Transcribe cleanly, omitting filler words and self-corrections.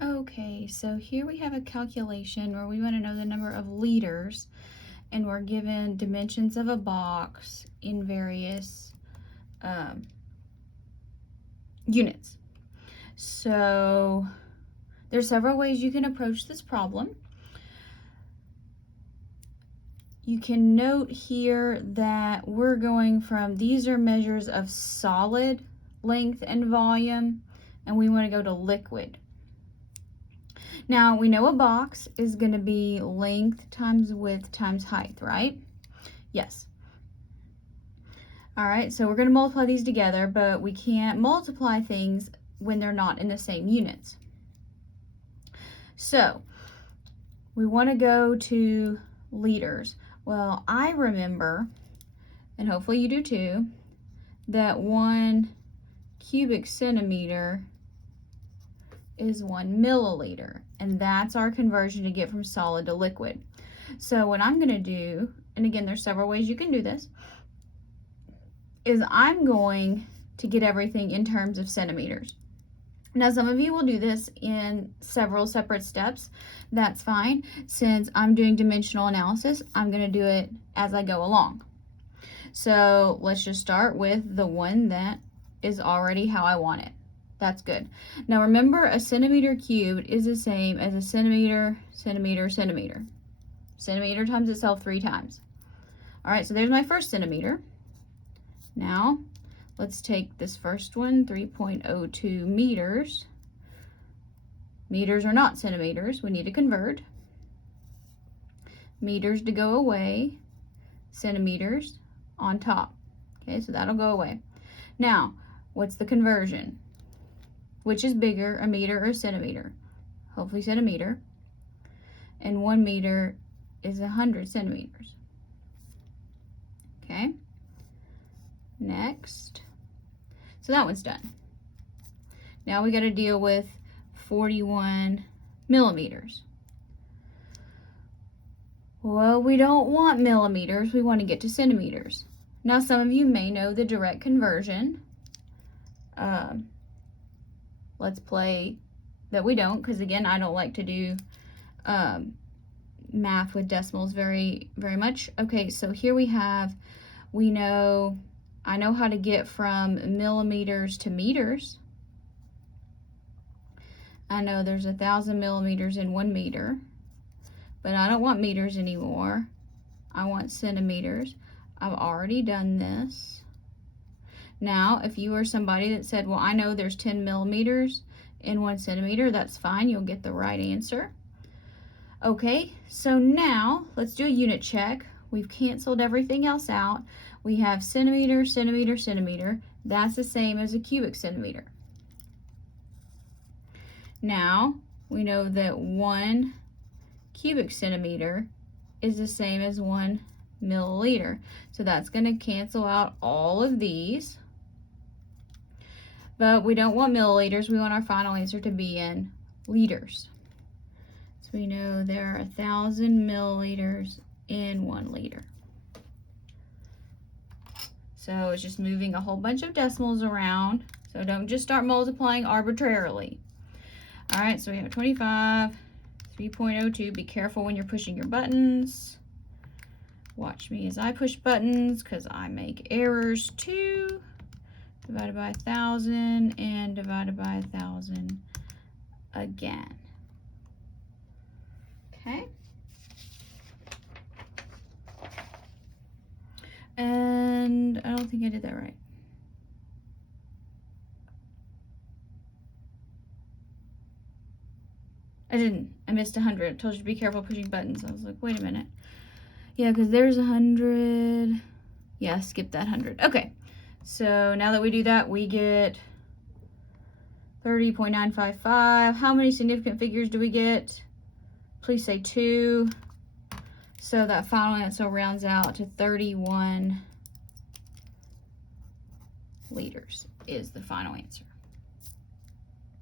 Okay, so here we have a calculation where we want to know the number of liters, and we're given dimensions of a box in various units. So there's several ways you can approach this problem. You can note here that we're going from, these are measures of solid length and volume, and we want to go to liquid. Now, we know a box is going to be length times width times height, right? Yes. All right, so we're going to multiply these together, but we can't multiply things when they're not in the same units. So we want to go to liters. Well, I remember, and hopefully you do too, that 1 cubic centimeter is 1 milliliter, and that's our conversion to get from solid to liquid. So what I'm going to do, and again, there's several ways you can do this, is I'm going to get everything in terms of centimeters. Now, some of you will do this in several separate steps. That's fine. Since I'm doing dimensional analysis, I'm going to do it as I go along. So let's just start with the one that is already how I want it. That's good. Now remember, a centimeter cubed is the same as a centimeter, centimeter, centimeter. Centimeter times itself 3 times. All right, so there's my first centimeter. Now, let's take this first one, 3.02 meters. Meters are not centimeters. We need to convert. Meters to go away, centimeters on top. Okay, so that'll go away. Now, what's the conversion? Which is bigger, a meter or a centimeter? Hopefully centimeter. And 1 meter is 100 centimeters. Okay. Next. So that one's done. Now we got to deal with 41 millimeters. Well, we don't want millimeters. We want to get to centimeters. Now, some of you may know the direct conversion. Let's play that we don't, because again, I don't like to do math with decimals very much. Okay, so here we have, I know how to get from millimeters to meters. I know there's 1,000 millimeters in 1 meter, but I don't want meters anymore. I want centimeters. I've already done this. Now, if you are somebody that said, well, I know there's 10 millimeters in 1 centimeter, that's fine. You'll get the right answer. Okay, so now let's do a unit check. We've canceled everything else out. We have centimeter, centimeter, centimeter. That's the same as a cubic centimeter. Now, we know that 1 cubic centimeter is the same as 1 milliliter. So that's going to cancel out all of these. But we don't want milliliters. We want our final answer to be in liters. So we know there are 1,000 milliliters in 1 liter. So it's just moving a whole bunch of decimals around. So don't just start multiplying arbitrarily. All right, so we have 25, 3.02. Be careful when you're pushing your buttons. Watch me as I push buttons, because I make errors too. Divided by 1,000 and divided by 1,000 again. Okay. And I don't think I did that right. I didn't. I missed 100. I told you to be careful pushing buttons. I was like, wait a minute. Yeah, because there's 100. Yeah, skip that 100. Okay. So now that we do that, we get 30.955. How many significant figures do we get? Please say 2. So that final answer rounds out to 31 liters is the final answer.